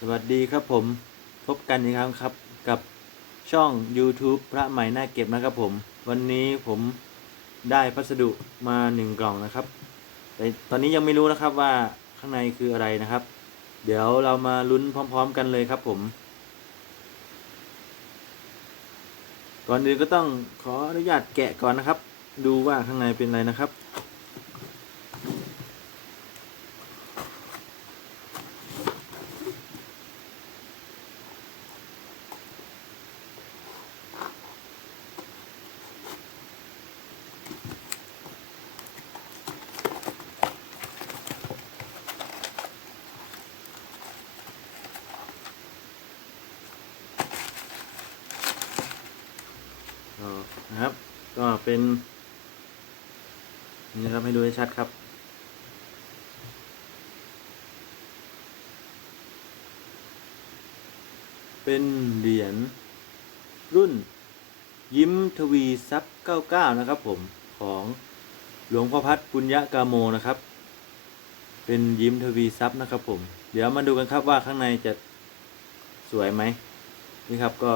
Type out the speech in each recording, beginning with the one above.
สวัสดีครับผมพบกันอีกครั้งครับกับช่อง YouTube พระใหม่หน่าเก็บนะครับผม วันนี้ผมได้พัสดุมาหนึ่งกล่องนะครับ แต่ตอนนี้ยังไม่รู้นะครับว่าข้างในคืออะไรนะครับ เดี๋ยวเรามาลุ้นพร้อม ๆ กันเลยครับผม ก่อนอื่นก็ต้องขออนุญาตแกะก่อนนะครับ ดูว่าข้างในเป็นอะไรนะครับ ก็นะครับ ก็เป็น นี่นะครับให้ดูให้ชัดครับ เป็นเหรียญรุ่นยิ้มทวีทรัพย์99 นะครับผมของหลวงพ่อพัดปุญญกาโมนะครับ เป็นยิ้มทวีทรัพย์นะครับผม เดี๋ยวมาดูกันครับว่าข้างในจะสวยไหมนี่ครับก็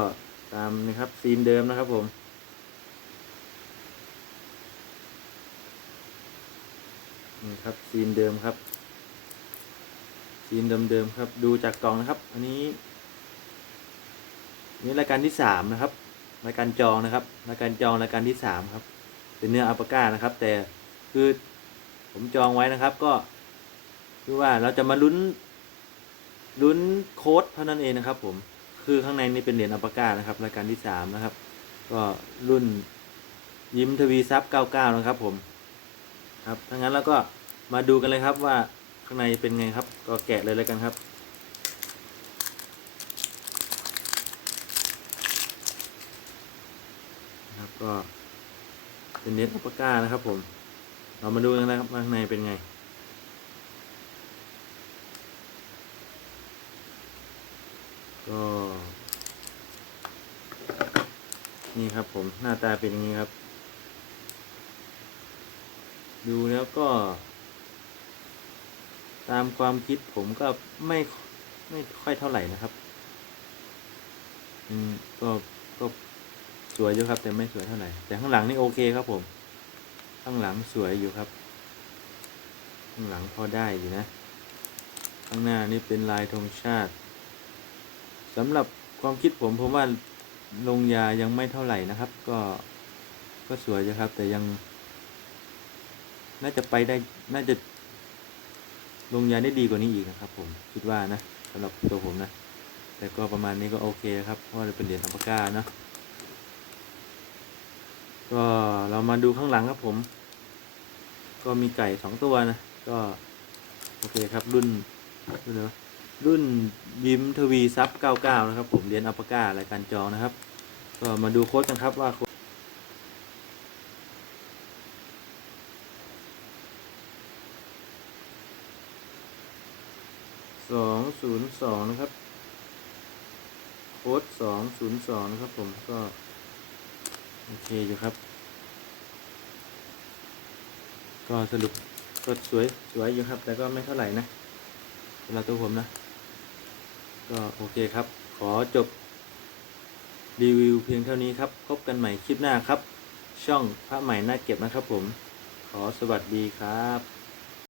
ตามนะครับซีนเดิมนะครับผม นี่ครับซีนเดิมครับ ซีนเดิมๆครับ ดูจากกล่องนะครับ อันนี้นี่รายการที่สามนะครับรายการจองนะครับรายการจองรายการที่สามครับ เป็นเนื้ออัลปาก้านะครับ แต่คือผมจองไว้นะครับ ก็คือว่าเราจะมาลุ้นลุ้นโค้ดเท่านั้นเองนะครับ ผมคือข้างในนี่เป็นเหรียญอัลปาก้านะครับ รายการที่สามนะครับ ก็รุ่นยิ้มทวีทรัพย์99นะครับ ผม ครับถ้างั้นแล้วก็มาดูกันเลยครับว่าข้างในเป็นไงครับ ก็แกะเลยแล้วกันครับ ครับก็เป็นเน็ตอัปปาก้านะครับผม เรามาดูกันนะครับข้างในเป็นไงก็นี่ครับผมหน้าตาเป็นอย่างนี้ครับ ดูแล้วก็ ตามความคิดผมก็ไม่ไม่ค่อยเท่าไหร่นะครับ อืมก็ก็สวยอยู่ครับ แต่ไม่สวยเท่าไหร่ แต่ข้างหลังนี่โอเคครับผม ข้างหลังสวยอยู่ครับ ข้างหลังพอได้อยู่นะ ข้างหน้านี่เป็นลายธงชาติสำหรับความคิดผมผมว่าลงยายังไม่เท่าไหร่นะครับ ก็ก็สวยอยู่ครับ แต่ยัง น่าจะไปได้ น่าจะลงยาได้ดีกว่านี้อีกนะครับ ผมคิดว่านะสำหรับตัวผมนะ แต่ก็ประมาณนี้ก็โอเคครับ เพราะเป็นเหรียญอัลปาก้าเนาะก็เรามาดูข้างหลังครับผม ก็มีไก่สองตัวนะ ก็ โอเคครับรุ่นรุ่นเนอะรุ่นยิ้มทวีซับ99 นะครับ ผมเหรียญอัลปาก้ารายการจองนะครับ ก็มาดูโค้ดกันครับว่าโค้ด สองศูนย์สองนะครับ โค้ดสองศูนย์สองนะครับผมก็ โอเคอยู่ครับ ก็สรุปก็สวยสวยอยู่ครับ แต่ก็ไม่เท่าไหร่นะสำหรับตัวผมนะ ก็โอเคครับ ขอจบรีวิวเพียงเท่านี้ครับ พบกันใหม่คลิปหน้าครับ ช่องพระใหม่หน่าเก็บนะครับผม ขอสวัสดีครับ